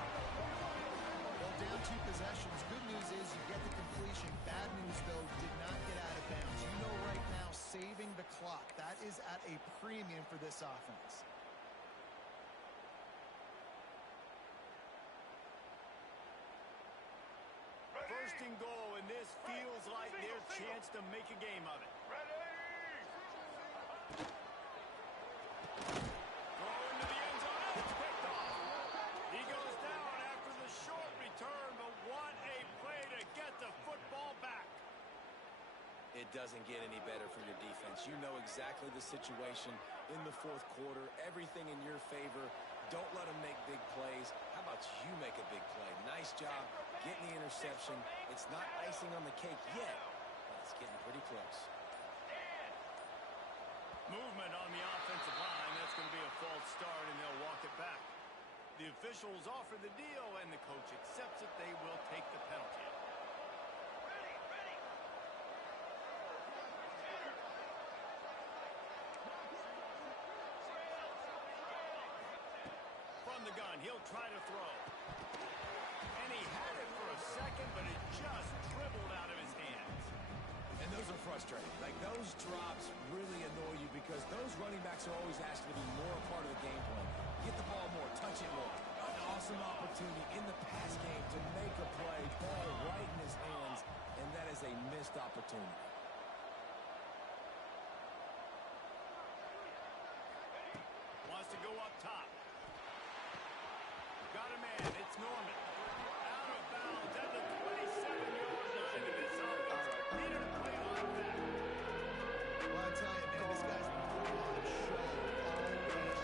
Well, down 2 possessions. Good news is you get the completion. Bad news, though, did not get out of bounds. You know right now, saving the clock, that is at a premium for this offense. First and goal, and this feels like their chance to make a game of it. It doesn't get any better for your defense. You know exactly the situation in the 4th quarter. Everything in your favor. Don't let them make big plays. How about you make a big play? Nice job getting the interception. It's not icing on the cake yet, but it's getting pretty close. Movement on the offensive line. That's going to be a false start, and they'll walk it back. The officials offer the deal, and the coach accepts it. They will take the penalty. from the gun. He'll try to throw. And he had it for a second, but it just dribbled out of his hands. And those are frustrating. Like, those drops really annoy you because those running backs are always asked to be more a part of the game plan. Get the ball more, touch it more. An awesome opportunity in the pass game to make a play, ball right in his hands, and that is a missed opportunity. Wants to go up top. Got a man. It's Norman. Out of bounds at the 27-yard line of this offense. Needed a play like that. Well, I tell you, man, this guy's been putting on a show all game.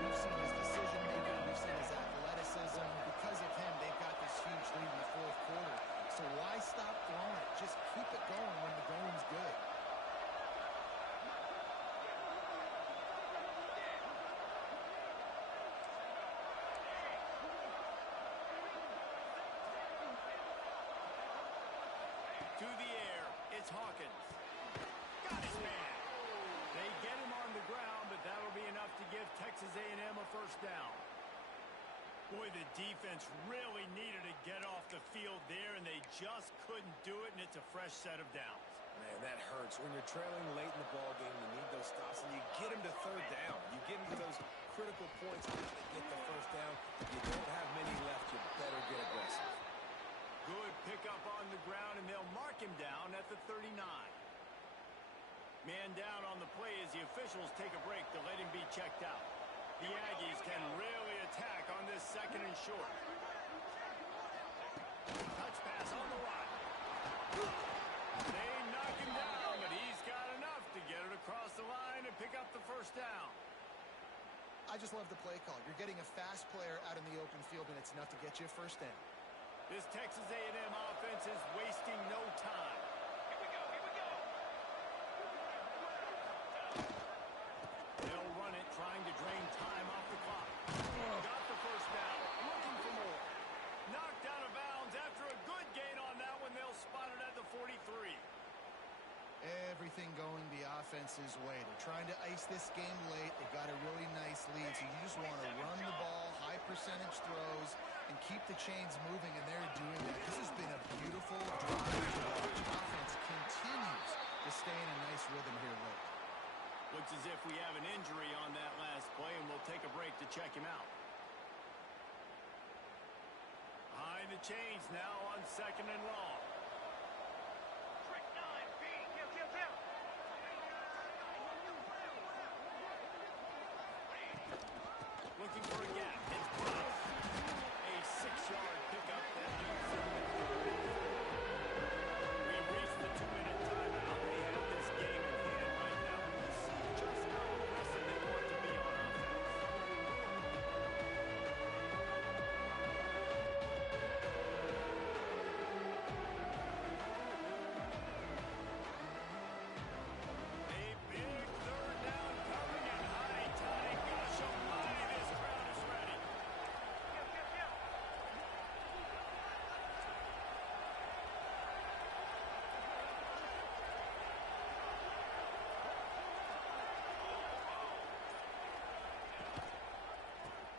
We've seen his decision-making. We've seen his athleticism. Because of him, they've got this huge lead in the fourth quarter. So why stop throwing it? Just keep it going when the going's good. To the air, it's Hawkins. Got his man. They get him on the ground, but that'll be enough to give Texas A&M a first down. Boy, the defense really needed to get off the field there, and they just couldn't do it, and it's a fresh set of downs. Man, that hurts. When you're trailing late in the ball game, you need those stops, and you get them to third down. You get them to those critical points to get the first down. You don't have many left. You better get aggressive. Good pickup on the ground, and they'll mark him down at the 39. Man down on the play as the officials take a break to let him be checked out. The Aggies can really attack on this second and short. Touch pass on the right. They knock him down, but he's got enough to get it across the line and pick up the first down. I just love the play call. You're getting a fast player out in the open field, and it's enough to get you a first down. This Texas A&M offense is wasting no time. Here we go, here we go. They'll run it, trying to drain time off the clock. Got the first down, looking for more. Knocked out of bounds after a good gain on that one. They'll spot it at the 43. Everything going the offense's way. They're trying to ice this game late. They got a really nice lead, so you just want to run the ball, high percentage throws, and keep the chains moving, and they're doing that. This has been a beautiful drive to watch. Offense continues to stay in a nice rhythm here late. Looks as if we have an injury on that last play, and we'll take a break to check him out. Behind the chains now on second and long. Looking for a gap. It's Bruce. A 6-yard pickup that leads them. We've reached the 2-minute timeout. They have this game in hand right now. We'll see just how aggressive they want to be on offense. A big third down coming in high tide. Gosh almighty, this crowd is ready.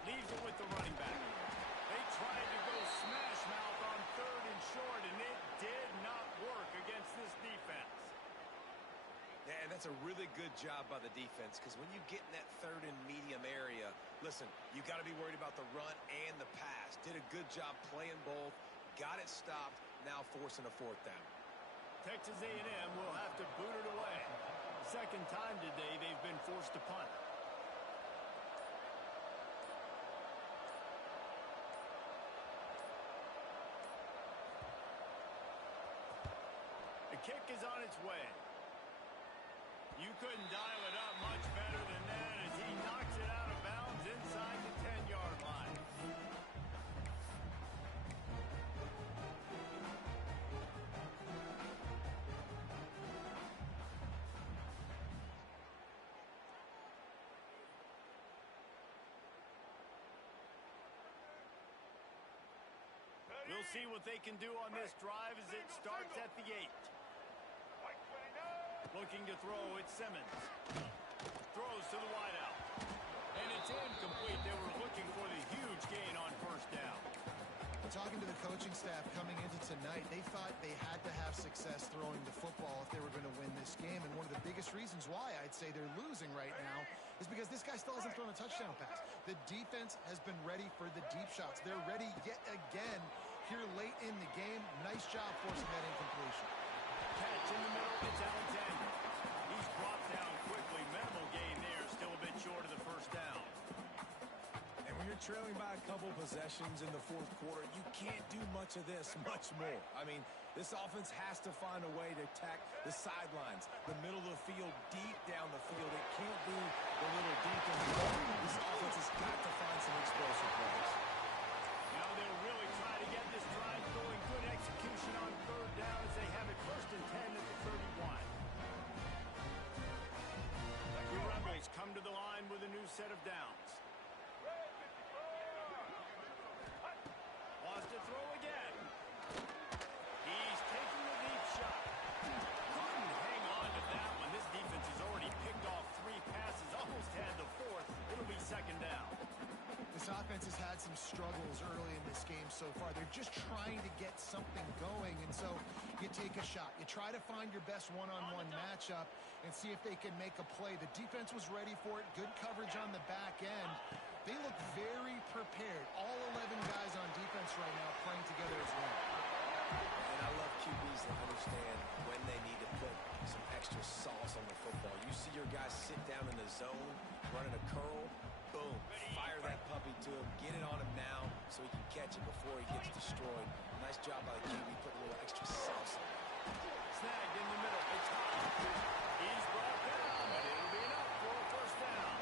Leaves it with the running back. They tried to go smash mouth on third and short, and it did not work against this defense. Yeah, and that's a really good job by the defense because when you get in that third and medium area, listen, you got to be worried about the run and the pass. Did a good job playing both, got it stopped, now forcing a fourth down. Texas A&M will have to boot it away. Second time today they've been forced to punt. The kick is on its way. You couldn't dial it up much better than that as he knocks it out of bounds inside the 10-yard line. We'll see what they can do on this drive as it starts at the 8. Looking to throw, it's Simmons. Throws to the wideout. And it's incomplete. They were looking for the huge gain on first down. Talking to the coaching staff coming into tonight, they thought they had to have success throwing the football if they were going to win this game. And one of the biggest reasons why I'd say they're losing right now is because this guy still hasn't thrown a touchdown pass. The defense has been ready for the deep shots. They're ready yet again here late in the game. Nice job forcing that incompletion. Catch in the middle. It's Alexander. He's brought down quickly. Minimal gain there. Still a bit short of the first down. And when you're trailing by a couple possessions in the fourth quarter, you can't do much of this, much more. I mean, this offense has to find a way to attack the sidelines, the middle of the field, deep down the field. It can't be the little deep in the middle. This offense has got to find some explosive plays. Now they'll really try to get this drive going. Good execution on third down as they have it first and 10 at the 31. The Rebels come to the line with a new set of downs. Wants to throw again. He's taking a deep shot. Couldn't hang on to that one. This defense has already picked off 3 passes, almost had the 4th. It'll be second down. This offense has had some struggles early in this game so far. They're just trying to get something going, and so you take a shot. You try to find your best one-on-one matchup and see if they can make a play. The defense was ready for it. Good coverage on the back end. They look very prepared. All 11 guys on defense right now playing together as one. And I love QBs that understand when they need to put some extra sauce on the football. You see your guys sit down in the zone, running a curl, boom, fire that puppy to him, get it on him now so he can catch it before he gets destroyed. Nice job by the QB putting a little extra sauce on it. Snagged in the middle. It's hot. He's brought down, but it'll be enough for a first down.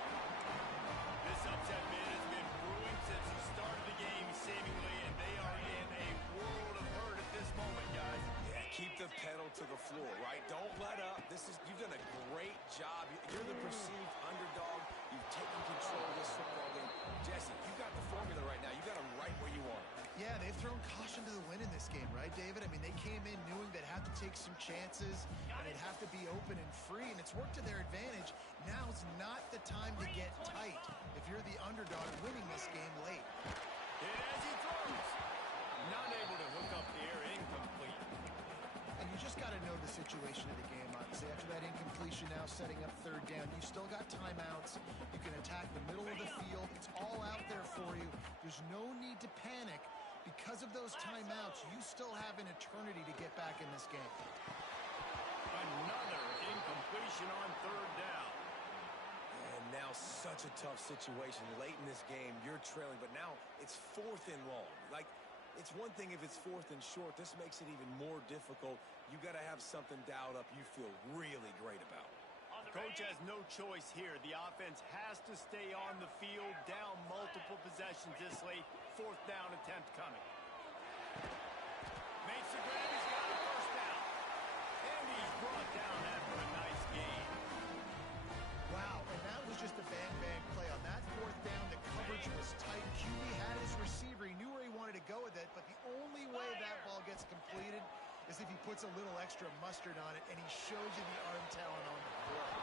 This upset bid has been brewing since the start of the game, seemingly, and they are in a world of hurt at this moment, guys. Yeah, keep the pedal to the floor, right? Don't let up. You've done a great job. You're the perceived underdog. You've taken control of this football game. Jesse, you got the formula right now. You got them right where you want them. Yeah, they've thrown caution to the wind in this game, right, David? I mean, they came in knowing they'd have to take some chances, and they'd have to be open and free, and it's worked to their advantage. Now's not the time to get tight if you're the underdog winning this game late. And as he throws, not able to hook up the air, incomplete. And you just got to know the situation of the game, obviously. After that incompletion now setting up third down, you still got timeouts. You can attack the middle of the field. It's all out there for you. There's no need to panic. Because of those timeouts, you still have an eternity to get back in this game. Another incompletion on third down. And now such a tough situation. Late in this game, you're trailing, but now it's 4th and long. Like, it's one thing if it's 4th and short. This makes it even more difficult. You got to have something dialed up you feel really great about. Coach has no choice here. The offense has to stay on the field, down multiple possessions this late. 4th down attempt coming. Makes the grab. He's got a first down. And he's brought down after a nice gain. Wow, and that was just a bang-bang play. On that 4th down, the coverage was tight. QB had his receiver. He knew where he wanted to go with it, but the only way that ball gets completed is if he puts a little extra mustard on it, and he shows you the arm talent on the play.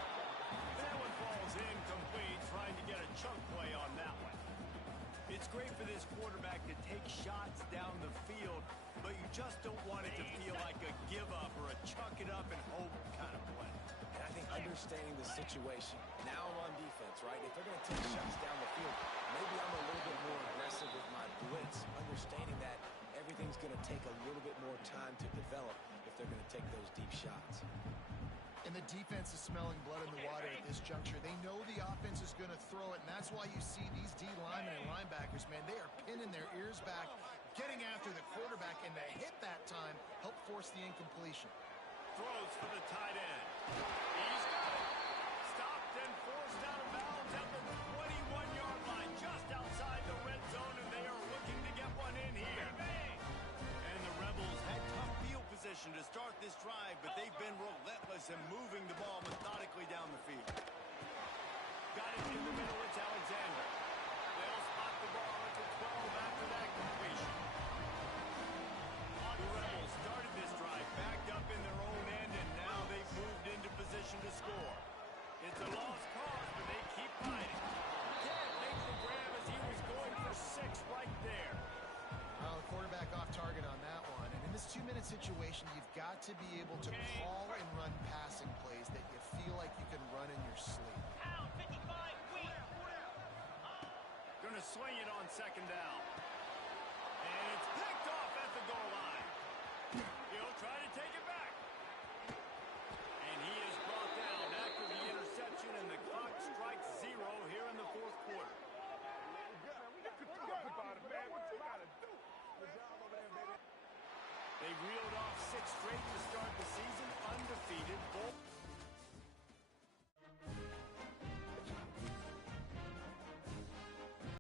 That one falls incomplete, trying to get a chunk play on that one. It's great for this quarterback to take shots down the field, but you just don't want it to feel like a give-up or a chuck it up and hope kind of play. And I think understanding the situation, now I'm on defense, right? If they're going to take shots down the field, maybe I'm a little bit more aggressive with my blitz, understanding that everything's going to take a little bit more time to develop if they're going to take those deep shots. And the defense is smelling blood in the water at this juncture. They know the offense is going to throw it, and that's why you see these D linemen and linebackers, man, they are pinning their ears back, getting after the quarterback, and to hit that time, help force the incompletion. Throws for the tight end. He's got it. Stopped and forced out of bounds at the 21-yard line, just outside the red zone, and they are looking to get one in here. And the Rebels had tough field position to start this drive, but they've been relentless in moving the ball methodically down the field. Got it in the middle. It's Alexander. They'll spot the ball at the 12 after that completion. The Rebels started this drive backed up in their own end, and now they've moved into position to score. It's a lost cause, but they keep fighting. Again, situation, you've got to be able to call and run passing plays that you feel like you can run in your sleep. Gonna swing it on second down. And it's picked off at the goal line. He'll try to take it back. And he is brought down after the interception, and the clock strikes 0 here in the fourth quarter. They reeled off 6 straight